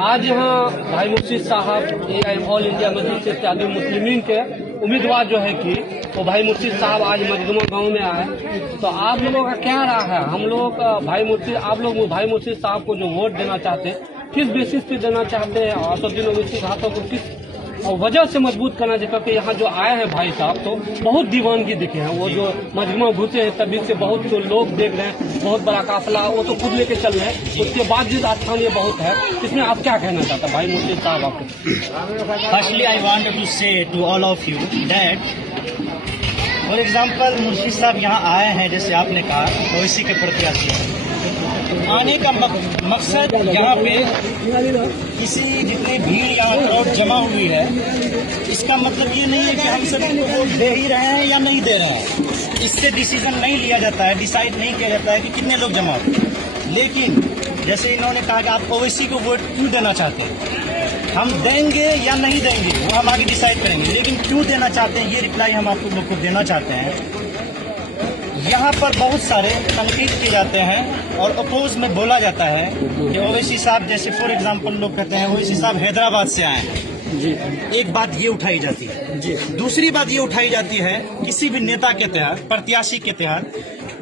आज यहाँ भाई मुर्शीद साहब ऑल इंडिया मजलिस इत्तेहाद मुस्लिमीन के उम्मीदवार जो है कि वो भाई मुर्शीद साहब आज मजलूमा गांव में आए, तो आप लोगों का क्या राय है? हम लोग आप लोग भाई मुर्शीद साहब को जो वोट देना चाहते हैं, किस बेसिस पे देना चाहते हैं? असदुद्दीन ओवैसी हाथों को किस वजह से मजबूत करना चाहिए? क्योंकि यहाँ जो आए हैं भाई साहब तो बहुत दीवानगी दिखे हैं। वो जो मजमा घुसे हैं तभी से बहुत जो लोग देख रहे हैं, बहुत बड़ा काफिला, वो तो खुद लेके चल रहे हैं। उसके बाद भी स्थानीय बहुत है, इसमें आप क्या कहना चाहते हैं भाई मुर्शीद साहब आपको? Firstly I want to say to all of you that for example Murshid साहब यहाँ आए हैं, जैसे आपने कहा ओवैसी के प्रत्याशी हैं। आने का मकसद यहाँ पे किसी जितनी भीड़ यहाँ क्राउड जमा हुई है, इसका मतलब ये नहीं है कि हम सभी को वोट दे ही रहे हैं या नहीं दे रहे हैं। इससे डिसीजन नहीं लिया जाता है, डिसाइड नहीं किया जाता है कि कितने लोग जमा हो। लेकिन जैसे इन्होंने कहा कि आप ओवैसी को वोट क्यों देना चाहते हैं, हम देंगे या नहीं देंगे वो हम आगे डिसाइड करेंगे, लेकिन क्यों देना चाहते हैं ये रिप्लाई हम आप लोग को देना चाहते हैं। यहाँ पर बहुत सारे तनकीद किए जाते हैं और अपोज में बोला जाता है कि ओवैसी साहब, जैसे फॉर एग्जांपल लोग कहते हैं ओवैसी साहब हैदराबाद से आए हैं जी। एक बात ये उठाई जाती है जी। दूसरी बात ये उठाई जाती है किसी भी नेता के तहत, प्रत्याशी के तहत,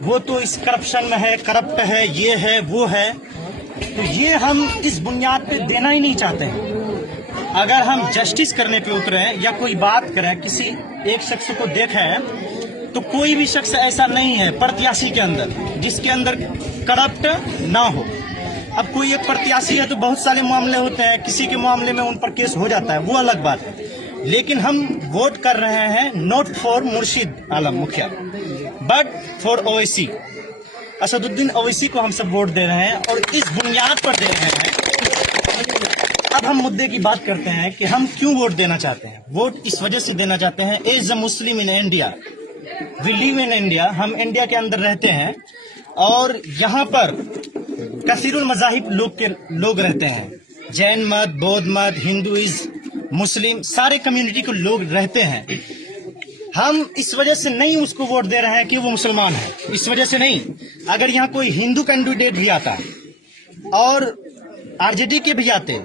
वो तो इस करप्शन में है, करप्ट है, ये है वो है, तो ये हम इस बुनियाद पे देना ही नहीं चाहते हैं। अगर हम जस्टिस करने पे उतरे या कोई बात करें, किसी एक शख्स को देखें, तो कोई भी शख्स ऐसा नहीं है प्रत्याशी के अंदर जिसके अंदर करप्ट ना हो। अब कोई एक प्रत्याशी है तो बहुत सारे मामले होते हैं, किसी के मामले में उन पर केस हो जाता है, वो अलग बात है। लेकिन हम वोट कर रहे हैं नॉट फॉर मुर्शीद आलम मुखिया बट फॉर ओवैसी, असदुद्दीन ओवैसी को हम सब वोट दे रहे हैं और इस बुनियाद पर दे रहे हैं। अब हम मुद्दे की बात करते हैं कि हम क्यों वोट देना चाहते हैं। वोट इस वजह से देना चाहते हैं, as a Muslim in India, we live in India, हम इंडिया के अंदर रहते हैं और यहाँ पर कसीरुल मज़ाहिब लोग रहते हैं। जैन मत, बौद्ध मत, हिंदुइज्म, मुस्लिम, सारे कम्युनिटी के लोग रहते हैं। हम इस वजह से नहीं उसको वोट दे रहे हैं कि वो मुसलमान है, इस वजह से नहीं। अगर यहाँ कोई हिंदू कैंडिडेट भी आता और आरजेडी के भी आते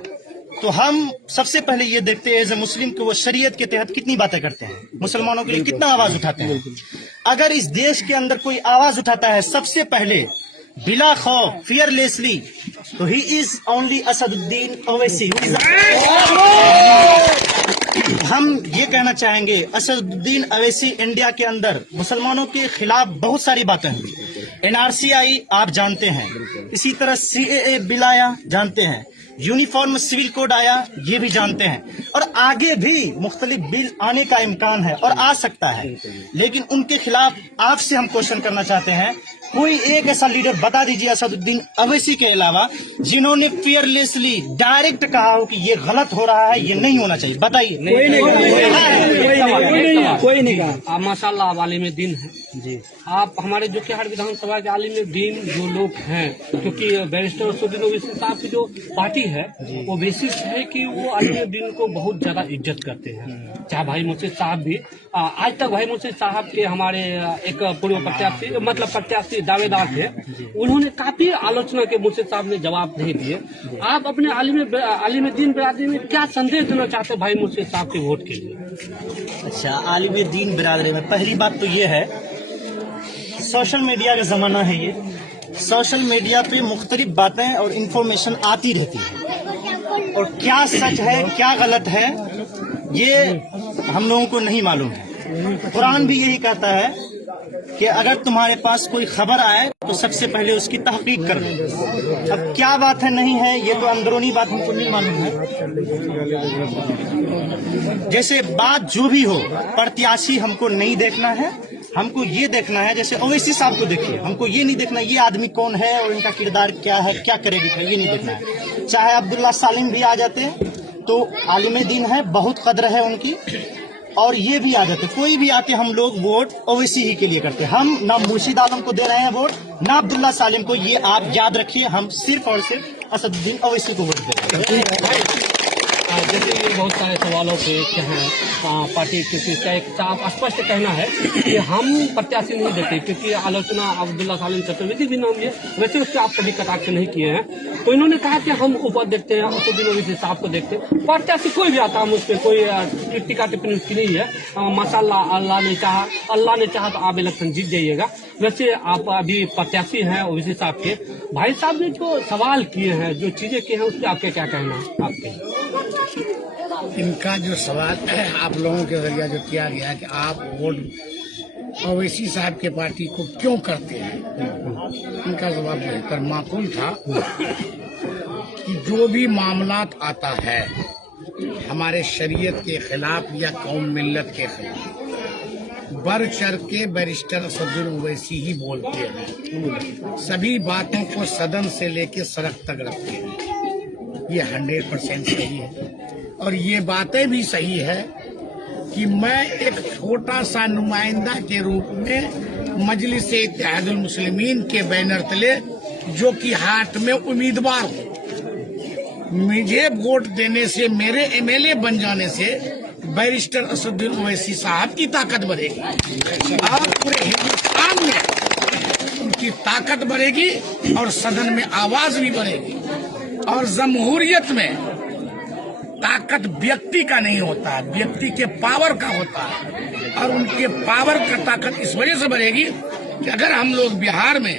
तो हम सबसे पहले ये देखते हैं एज ए मुस्लिम कि वो शरीयत के तहत कितनी बातें करते हैं, मुसलमानों के लिए कितना आवाज उठाते हैं। अगर इस देश के अंदर कोई आवाज उठाता है सबसे पहले बिला खौफ, फियरलेसली, तो he is only Asaduddin Owaisi. हम ये कहना चाहेंगे असदुद्दीन ओवैसी इंडिया के अंदर मुसलमानों के खिलाफ बहुत सारी बातें हुई। एनआरसी आई आप जानते हैं, इसी तरह सीएए बिल आया जानते हैं, यूनिफॉर्म सिविल कोड आया ये भी जानते हैं, और आगे भी मुख्तलिफ बिल आने का इम्कान है और आ सकता है। लेकिन उनके खिलाफ आपसे हम क्वेश्चन करना चाहते हैं, कोई एक ऐसा लीडर बता दीजिए असदुद्दीन ओवैसी के अलावा जिन्होंने फियरलेसली डायरेक्ट कहा हो कि ये गलत हो रहा है, ये नहीं होना चाहिए। बताइए। कोई नहीं कहा। आप माशाल्लाह आप आलिम दीन है जी। आप हमारे जो कि हर विधानसभा के आलिम दीन जो लोग हैं, क्योंकि बैरिस्टर असदुद्दीन ओवैसी साहब की जो पार्टी है वो बेसिस है कि वो आलिम दीन को बहुत ज्यादा इज्जत करते हैं। चाहे भाई मुर्शीद साहब भी, आज तक भाई मुर्शीद साहब के हमारे एक पूर्व प्रत्याशी दावेदार थे, उन्होंने काफी आलोचना के मुर्शीद साहब ने जवाब नहीं दिए। आप अपने आलिम दीन बिरादरी में क्या संदेश देना चाहते हैं भाई मुर्शीद साहब के वोट के लिए? अच्छा, आलिम दीन बिरादरी में पहली बात तो ये है, सोशल मीडिया का जमाना है, ये सोशल मीडिया पे मुख्तलिफ बातें और इंफॉर्मेशन आती रहती है, और क्या सच है क्या गलत है ये हम लोगों को नहीं मालूम है। कुरान भी यही कहता है कि अगर तुम्हारे पास कोई खबर आए तो सबसे पहले उसकी तहकीक कर लो। अब क्या बात है नहीं है ये तो अंदरूनी बात हमको नहीं मालूम है। जैसे बात जो भी हो, प्रत्याशी हमको नहीं देखना है, हमको ये देखना है, जैसे ओवैसी साहब को देखिए, हमको ये नहीं देखना ये आदमी कौन है और इनका किरदार क्या है, क्या करेगी, ये नहीं देखना है। चाहे अब्दुल्ला सालिम भी आ जाते तो आलिम दीन है, बहुत कदर है उनकी, और ये भी आ जाते, कोई भी आके हम लोग वोट ओवैसी ही के लिए करते हैं। हम ना मुर्शीद आलम को दे रहे हैं वोट, ना अब्दुल्ला सालिम को, ये आप याद रखिए। हम सिर्फ और सिर्फ असदुद्दीन ओवैसी को वोट दे रहे हैं। जैसे ये बहुत सारे सवालों पे हैं पार्टी का एक साफ स्पष्ट कहना है कि हम प्रत्याशी नहीं देते, क्योंकि आलोचना अब्दुल्ला सालिम चतुर्वेदी भी नाम है, वैसे उससे आप कभी कटाक्ष नहीं किए हैं। तो इन्होंने कहा कि हम ऊपर देखते हैं, असदुद्दीन ओवैसी साहब को देखते हैं, प्रत्याशी कोई भी आता हम उस पर कोई टिप्पणी टिप्पणी उसकी नहीं है। माशाल्लाह अल्लाह ने चाहा तो आप इलेक्शन जीत जाइएगा। वैसे आप अभी प्रत्याशी हैं ओवैसी साहब के, भाई साहब ने जो सवाल किए हैं, जो चीजें की हैं, उस पर आपके क्या कहना है? आपके इनका जो सवाल है आप लोगों के जरिए जो किया गया कि आप वोट ओवैसी साहब के पार्टी को क्यों करते हैं, इनका जवाब बेहतर माकूल था कि जो भी मामलात आता है हमारे शरीयत के खिलाफ या कौम मिल्लत के खिलाफ, बढ़ चढ़ के बैरिस्टर असदुद्दीन ओवैसी ही बोलते हैं। सभी बातों को सदन से लेके सड़क तक रखते हैं। ये 100% सही है और ये बातें भी सही है कि मैं एक छोटा सा नुमाइंदा के रूप में मजलिस इत्तेहादुल मुस्लिमीन के बैनर तले, जो कि हाथ में उम्मीदवार हूँ, मुझे वोट देने से, मेरे एमएलए बन जाने से बैरिस्टर असदुद्दीन ओवैसी साहब की ताकत बढ़ेगी और पूरे हिंदुस्तान में उनकी ताकत बढ़ेगी और सदन में आवाज भी बढ़ेगी। और जमहूरियत में ताकत व्यक्ति का नहीं होता है, व्यक्ति के पावर का होता है। और उनके पावर का ताकत इस वजह से बढ़ेगी कि अगर हम लोग बिहार में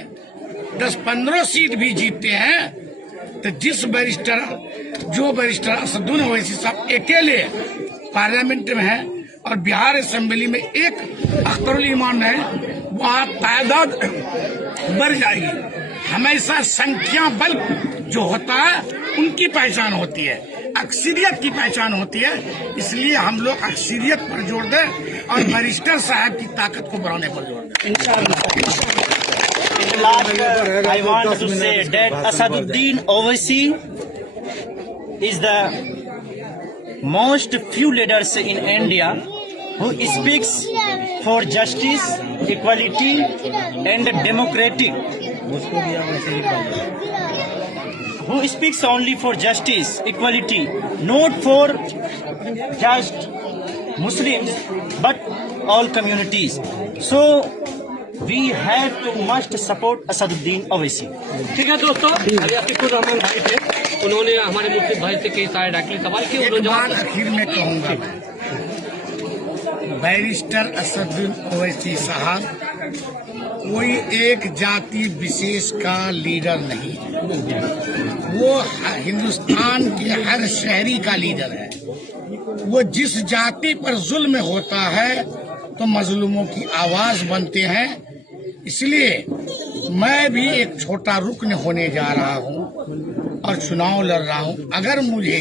10-15 सीट भी जीतते हैं तो जो बैरिस्टर असदुद्दीन ओवैसी साहब अकेले पार्लियामेंट में है और बिहार असेंबली में एक अख्तरुल ईमान है, वहाँ तादाद बढ़ जाएगी। हमेशा संख्या बल जो होता है उनकी पहचान होती है, अक्सरियत की पहचान होती है। इसलिए हम लोग अक्सरियत पर जोर दें और बैरिस्टर साहब की ताकत को बढ़ाने पर जोर दें। I want to say that Asaduddin Owaisi is the most few leaders in India who speaks for justice, equality and democratic. Who speaks only for justice, equality, not for just Muslims but all communities. So we have to must support Asaduddin Owaisi. ठीक है दोस्तों, अभी अतीकुर रहमान भाई थे, उन्होंने हमारे मुफ्ती भाई से कई सारे डायरेक्टली सवाल किए। एक बात आखिर में कहूंगा, मैं बैरिस्टर असदुद्दीन ओवैसी साहब कोई एक जाति विशेष का लीडर नहीं है, वो हिंदुस्तान के हर शहरी का लीडर है। वो जिस जाति पर जुल्म होता है तो मजलूमों की आवाज बनते हैं। इसलिए मैं भी एक छोटा रुकन होने जा रहा हूं और चुनाव लड़ रहा हूं। अगर मुझे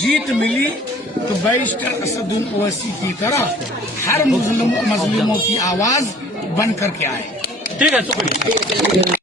जीत मिली तो बैरिस्टर असदुद्दीन ओवैसी की तरह हर मजलूमों की आवाज बन करके आए। ठीक है, शुक्रिया।